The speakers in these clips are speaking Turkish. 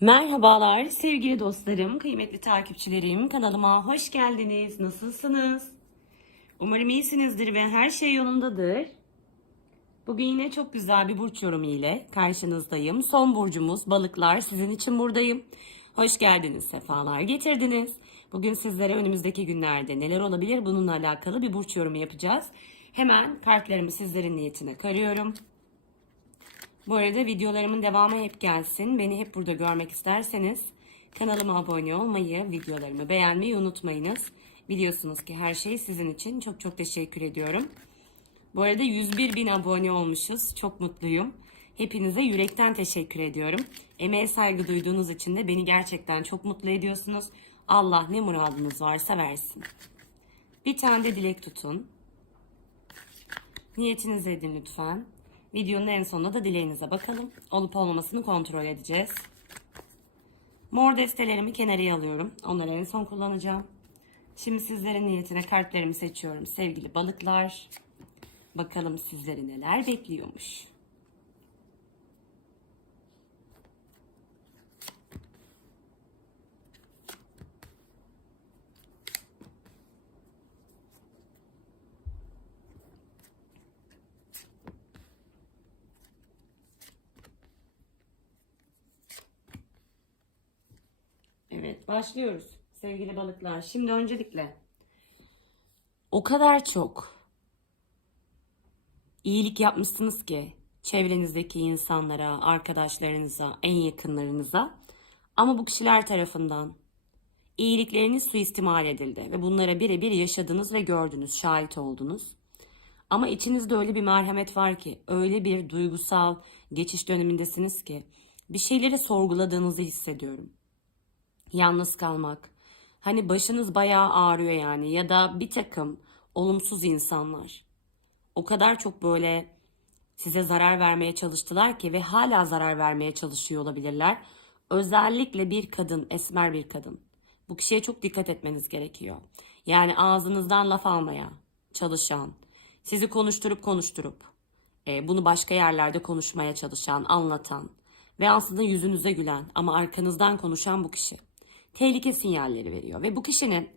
Merhabalar sevgili dostlarım, kıymetli takipçilerim. Kanalıma hoş geldiniz. Nasılsınız? Umarım iyisinizdir ve her şey yolundadır. Bugün yine çok güzel bir burç yorumu ile karşınızdayım. Son burcumuz balıklar. Sizin için buradayım. Hoş geldiniz, sefalar getirdiniz. Bugün sizlere önümüzdeki günlerde neler olabilir bununla alakalı bir burç yorumu yapacağız. Hemen kartlarımı sizlerin niyetine karıyorum. Bu arada videolarımın devamı hep gelsin. Beni hep burada görmek isterseniz kanalıma abone olmayı, videolarımı beğenmeyi unutmayınız. Biliyorsunuz ki her şey sizin için. Çok çok teşekkür ediyorum. Bu arada 101 bin abone olmuşuz. Çok mutluyum. Hepinize yürekten teşekkür ediyorum. Emeğe saygı duyduğunuz için de beni gerçekten çok mutlu ediyorsunuz. Allah ne muradınız varsa versin. Bir tane de dilek tutun. Niyetinizi edin lütfen. Videonun en sonunda da dileğinize bakalım. Olup olmamasını kontrol edeceğiz. Mor destelerimi kenarıya alıyorum. Onları en son kullanacağım. Şimdi sizlerin niyetine kartlarımı seçiyorum. Sevgili balıklar. Bakalım sizleri neler bekliyormuş. Başlıyoruz sevgili balıklar. Şimdi öncelikle o kadar çok iyilik yapmışsınız ki çevrenizdeki insanlara, arkadaşlarınıza, en yakınlarınıza ama bu kişiler tarafından iyilikleriniz suistimal edildi ve bunlara birebir yaşadınız ve gördünüz, şahit oldunuz. Ama içinizde öyle bir merhamet var ki, öyle bir duygusal geçiş dönemindesiniz ki bir şeyleri sorguladığınızı hissediyorum yalnız kalmak. Hani başınız bayağı ağrıyor yani ya da bir takım olumsuz insanlar. O kadar çok böyle size zarar vermeye çalıştılar ki ve hala zarar vermeye çalışıyor olabilirler. Özellikle bir kadın, esmer bir kadın. Bu kişiye çok dikkat etmeniz gerekiyor. Yani ağzınızdan laf almaya çalışan, sizi konuşturup konuşturup, e, bunu başka yerlerde konuşmaya çalışan, anlatan ve aslında yüzünüze gülen ama arkanızdan konuşan bu kişi tehlike sinyalleri veriyor. Ve bu kişinin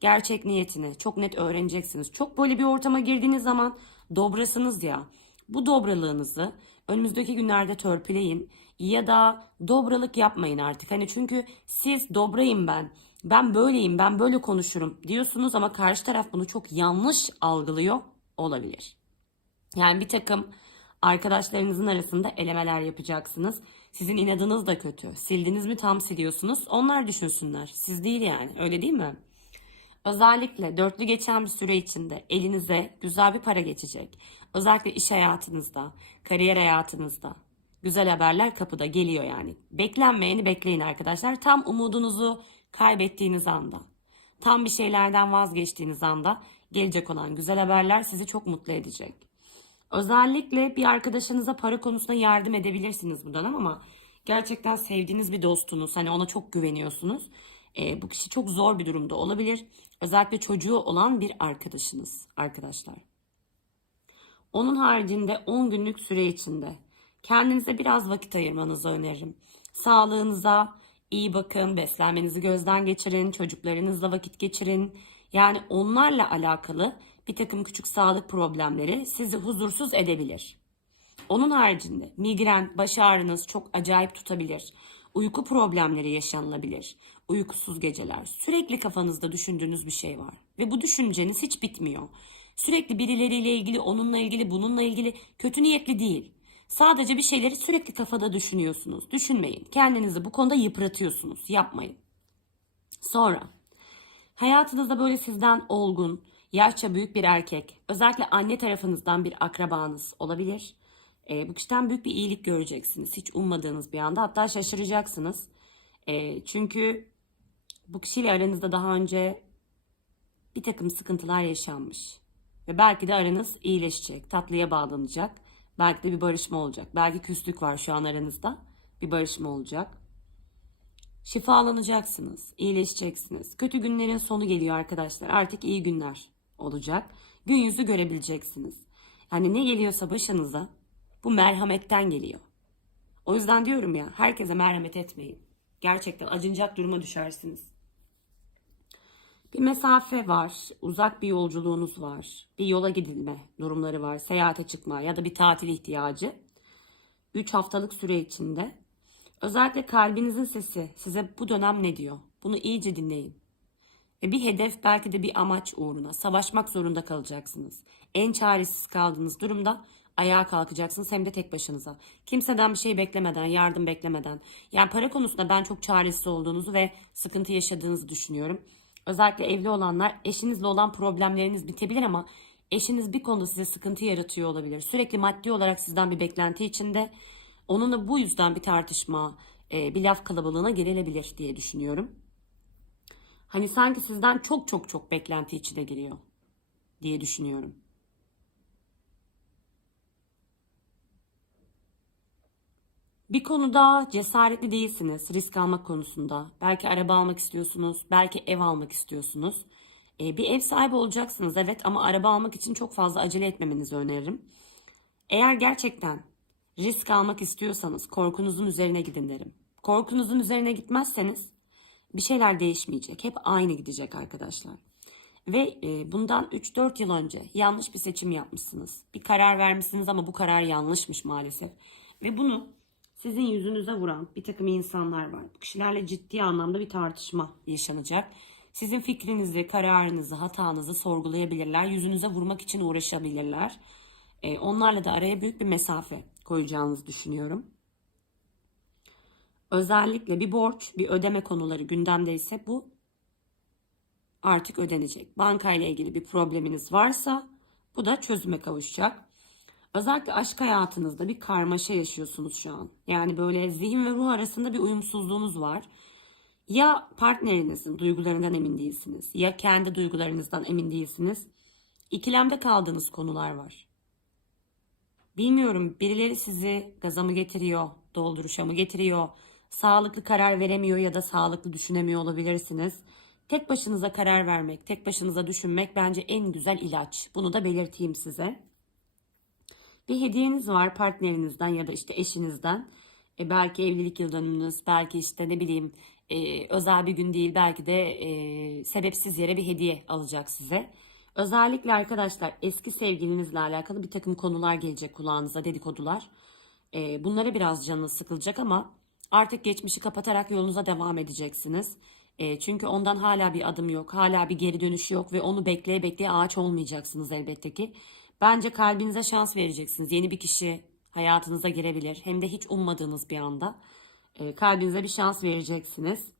gerçek niyetini çok net öğreneceksiniz. Çok böyle bir ortama girdiğiniz zaman dobrasınız ya. Bu dobralığınızı önümüzdeki günlerde törpüleyin ya da dobralık yapmayın artık. Hani çünkü siz dobrayım ben, ben böyleyim, ben böyle konuşurum diyorsunuz ama karşı taraf bunu çok yanlış algılıyor olabilir. Yani bir takım arkadaşlarınızın arasında elemeler yapacaksınız. Sizin inadınız da kötü. Sildiniz mi tam siliyorsunuz. Onlar düşünsünler. Siz değil yani. Öyle değil mi? Özellikle dörtlü geçen bir süre içinde elinize güzel bir para geçecek. Özellikle iş hayatınızda, kariyer hayatınızda. Güzel haberler kapıda geliyor yani. Beklenmeyeni bekleyin arkadaşlar. Tam umudunuzu kaybettiğiniz anda. Tam bir şeylerden vazgeçtiğiniz anda gelecek olan güzel haberler sizi çok mutlu edecek. Özellikle bir arkadaşınıza para konusunda yardım edebilirsiniz buradan ama gerçekten sevdiğiniz bir dostunuz, hani ona çok güveniyorsunuz. E, bu kişi çok zor bir durumda olabilir. Özellikle çocuğu olan bir arkadaşınız arkadaşlar. Onun haricinde 10 günlük süre içinde kendinize biraz vakit ayırmanızı öneririm. Sağlığınıza iyi bakın, beslenmenizi gözden geçirin, çocuklarınızla vakit geçirin. Yani onlarla alakalı bir takım küçük sağlık problemleri sizi huzursuz edebilir. Onun haricinde migren, baş ağrınız çok acayip tutabilir. Uyku problemleri yaşanılabilir. Uykusuz geceler. Sürekli kafanızda düşündüğünüz bir şey var. Ve bu düşünceniz hiç bitmiyor. Sürekli birileriyle ilgili, onunla ilgili, bununla ilgili kötü niyetli değil. Sadece bir şeyleri sürekli kafada düşünüyorsunuz. Düşünmeyin. Kendinizi bu konuda yıpratıyorsunuz. Yapmayın. Sonra hayatınızda böyle sizden olgun, yaşça büyük bir erkek, özellikle anne tarafınızdan bir akrabanız olabilir. E, bu kişiden büyük bir iyilik göreceksiniz. Hiç ummadığınız bir anda. Hatta şaşıracaksınız. E, çünkü bu kişiyle aranızda daha önce bir takım sıkıntılar yaşanmış. Ve belki de aranız iyileşecek, tatlıya bağlanacak. Belki de bir barışma olacak. Belki küslük var şu an aranızda. Bir barışma olacak. Şifalanacaksınız, iyileşeceksiniz. Kötü günlerin sonu geliyor arkadaşlar. Artık iyi günler olacak. Gün yüzü görebileceksiniz. Yani ne geliyorsa başınıza bu merhametten geliyor. O yüzden diyorum ya herkese merhamet etmeyin. Gerçekten acınacak duruma düşersiniz. Bir mesafe var, uzak bir yolculuğunuz var, bir yola gidilme durumları var, seyahate çıkma ya da bir tatil ihtiyacı. 3 haftalık süre içinde özellikle kalbinizin sesi size bu dönem ne diyor? Bunu iyice dinleyin. Ve bir hedef belki de bir amaç uğruna savaşmak zorunda kalacaksınız. En çaresiz kaldığınız durumda ayağa kalkacaksınız hem de tek başınıza. Kimseden bir şey beklemeden, yardım beklemeden. Yani para konusunda ben çok çaresiz olduğunuzu ve sıkıntı yaşadığınızı düşünüyorum. Özellikle evli olanlar eşinizle olan problemleriniz bitebilir ama eşiniz bir konuda size sıkıntı yaratıyor olabilir. Sürekli maddi olarak sizden bir beklenti içinde. Onunla bu yüzden bir tartışma, e, bir laf kalabalığına girilebilir diye düşünüyorum. Hani sanki sizden çok çok çok beklenti içine giriyor diye düşünüyorum. Bir konuda cesaretli değilsiniz risk almak konusunda. Belki araba almak istiyorsunuz, belki ev almak istiyorsunuz. Ee, bir ev sahibi olacaksınız evet ama araba almak için çok fazla acele etmemenizi öneririm. Eğer gerçekten risk almak istiyorsanız korkunuzun üzerine gidin derim. Korkunuzun üzerine gitmezseniz bir şeyler değişmeyecek. Hep aynı gidecek arkadaşlar. Ve e, bundan 3-4 yıl önce yanlış bir seçim yapmışsınız. Bir karar vermişsiniz ama bu karar yanlışmış maalesef. Ve bunu sizin yüzünüze vuran bir takım insanlar var. Bu kişilerle ciddi anlamda bir tartışma yaşanacak. Sizin fikrinizi, kararınızı, hatanızı sorgulayabilirler. Yüzünüze vurmak için uğraşabilirler. E, onlarla da araya büyük bir mesafe koyacağınızı düşünüyorum. Özellikle bir borç, bir ödeme konuları gündemdeyse bu artık ödenecek. Bankayla ilgili bir probleminiz varsa bu da çözüme kavuşacak. Özellikle aşk hayatınızda bir karmaşa yaşıyorsunuz şu an. Yani böyle zihin ve ruh arasında bir uyumsuzluğunuz var. Ya partnerinizin duygularından emin değilsiniz ya kendi duygularınızdan emin değilsiniz. İkilemde kaldığınız konular var. Bilmiyorum birileri sizi gaza mı getiriyor, dolduruşa mı getiriyor, sağlıklı karar veremiyor ya da sağlıklı düşünemiyor olabilirsiniz. Tek başınıza karar vermek, tek başınıza düşünmek bence en güzel ilaç. Bunu da belirteyim size. Bir hediyeniz var partnerinizden ya da işte eşinizden. E, belki evlilik yıl dönümünüz, belki işte ne bileyim e, özel bir gün değil, belki de e, sebepsiz yere bir hediye alacak size. Özellikle arkadaşlar eski sevgilinizle alakalı bir takım konular gelecek kulağınıza, dedikodular. E, bunlara biraz canınız sıkılacak ama artık geçmişi kapatarak yolunuza devam edeceksiniz. E, çünkü ondan hala bir adım yok, hala bir geri dönüş yok ve onu bekleye bekleye ağaç olmayacaksınız elbette ki. Bence kalbinize şans vereceksiniz. Yeni bir kişi hayatınıza girebilir. Hem de hiç ummadığınız bir anda. E, kalbinize bir şans vereceksiniz.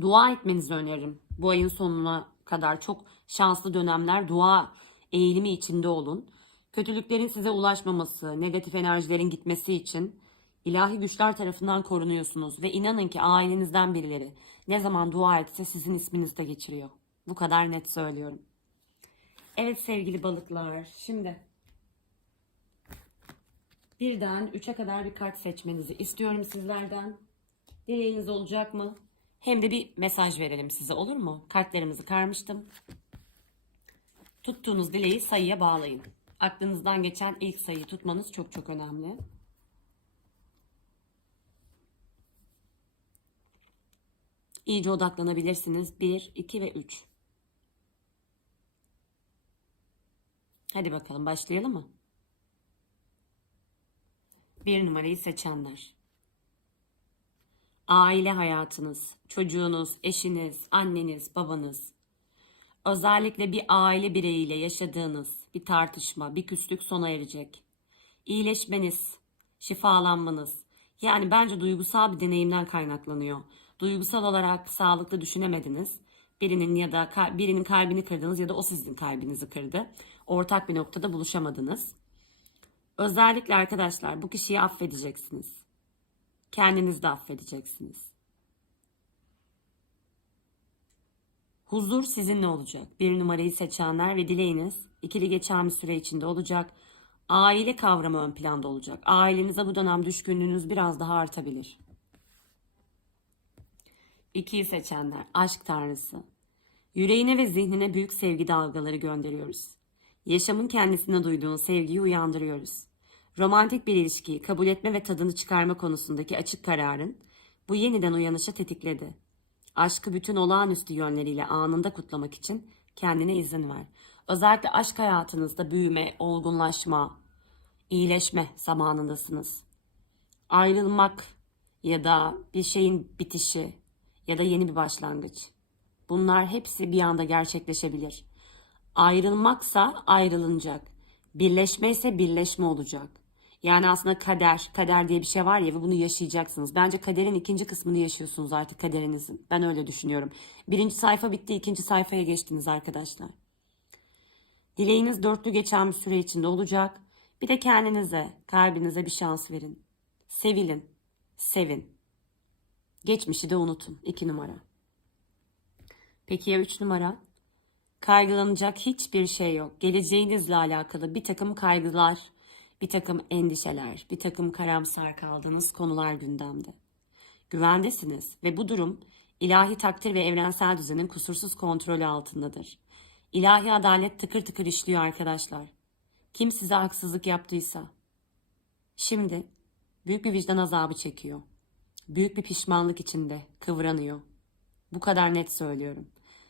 Dua etmenizi öneririm. Bu ayın sonuna kadar çok şanslı dönemler dua eğilimi içinde olun. Kötülüklerin size ulaşmaması, negatif enerjilerin gitmesi için ilahi güçler tarafından korunuyorsunuz. Ve inanın ki ailenizden birileri ne zaman dua etse sizin isminizi de geçiriyor. Bu kadar net söylüyorum. Evet sevgili balıklar. Şimdi birden 3'e kadar bir kart seçmenizi istiyorum sizlerden. Dileğiniz olacak mı? Hem de bir mesaj verelim size olur mu? Kartlarımızı karmıştım. Tuttuğunuz dileği sayıya bağlayın. Aklınızdan geçen ilk sayıyı tutmanız çok çok önemli. İyice odaklanabilirsiniz. 1, 2 ve 3. Hadi bakalım başlayalım mı? Bir numarayı seçenler. Aile hayatınız, çocuğunuz, eşiniz, anneniz, babanız. Özellikle bir aile bireyiyle yaşadığınız bir tartışma, bir küslük sona erecek. İyileşmeniz, şifalanmanız. Yani bence duygusal bir deneyimden kaynaklanıyor. Duygusal olarak sağlıklı düşünemediniz. Birinin ya da birinin kalbini kırdınız ya da o sizin kalbinizi kırdı. Ortak bir noktada buluşamadınız. Özellikle arkadaşlar bu kişiyi affedeceksiniz. Kendinizi de affedeceksiniz. Huzur sizinle olacak. Bir numarayı seçenler ve dileğiniz ikili geçen bir süre içinde olacak. Aile kavramı ön planda olacak. Ailenize bu dönem düşkünlüğünüz biraz daha artabilir. İkiyi seçenler aşk tanrısı. Yüreğine ve zihnine büyük sevgi dalgaları gönderiyoruz. Yaşamın kendisine duyduğun sevgiyi uyandırıyoruz. Romantik bir ilişkiyi kabul etme ve tadını çıkarma konusundaki açık kararın Bu yeniden uyanışı tetikledi. Aşkı bütün olağanüstü yönleriyle anında kutlamak için kendine izin ver. Özellikle aşk hayatınızda büyüme, olgunlaşma, iyileşme zamanındasınız. Ayrılmak ya da bir şeyin bitişi ya da yeni bir başlangıç. Bunlar hepsi bir anda gerçekleşebilir. Ayrılmaksa ayrılınacak. Birleşme ise birleşme olacak. Yani aslında kader, kader diye bir şey var ya ve bunu yaşayacaksınız. Bence kaderin ikinci kısmını yaşıyorsunuz artık kaderinizin. Ben öyle düşünüyorum. Birinci sayfa bitti, ikinci sayfaya geçtiniz arkadaşlar. Dileğiniz dörtlü geçen bir süre içinde olacak. Bir de kendinize, kalbinize bir şans verin. Sevilin, sevin. Geçmişi de unutun. İki numara. Peki ya üç numara? Kaygılanacak hiçbir şey yok. Geleceğinizle alakalı bir takım kaygılar, bir takım endişeler, bir takım karamsar kaldığınız konular gündemde. Güvendesiniz ve bu durum ilahi takdir ve evrensel düzenin kusursuz kontrolü altındadır. İlahi adalet tıkır tıkır işliyor arkadaşlar. Kim size haksızlık yaptıysa, şimdi büyük bir vicdan azabı çekiyor. Büyük bir pişmanlık içinde kıvranıyor. Bu kadar net söylüyorum.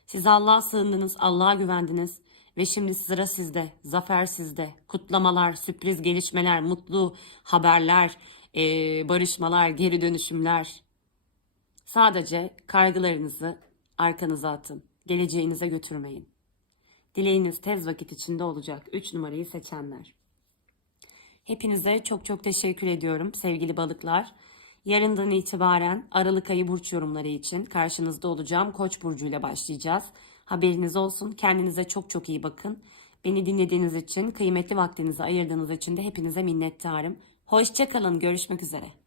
Siz Allah'a sığındınız, Allah'a güvendiniz ve şimdi sıra sizde, zafer sizde. Kutlamalar, sürpriz gelişmeler, mutlu haberler, eee, barışmalar, geri dönüşümler. Sadece kaygılarınızı arkanıza atın. Geleceğinize götürmeyin. Dileğiniz tez vakit içinde olacak. 3 numarayı seçenler. Hepinize çok çok teşekkür ediyorum sevgili balıklar. Yarından itibaren Aralık ayı burç yorumları için karşınızda olacağım. Koç burcuyla başlayacağız. Haberiniz olsun. Kendinize çok çok iyi bakın. Beni dinlediğiniz için, kıymetli vaktinizi ayırdığınız için de hepinize minnettarım. Hoşçakalın. Görüşmek üzere.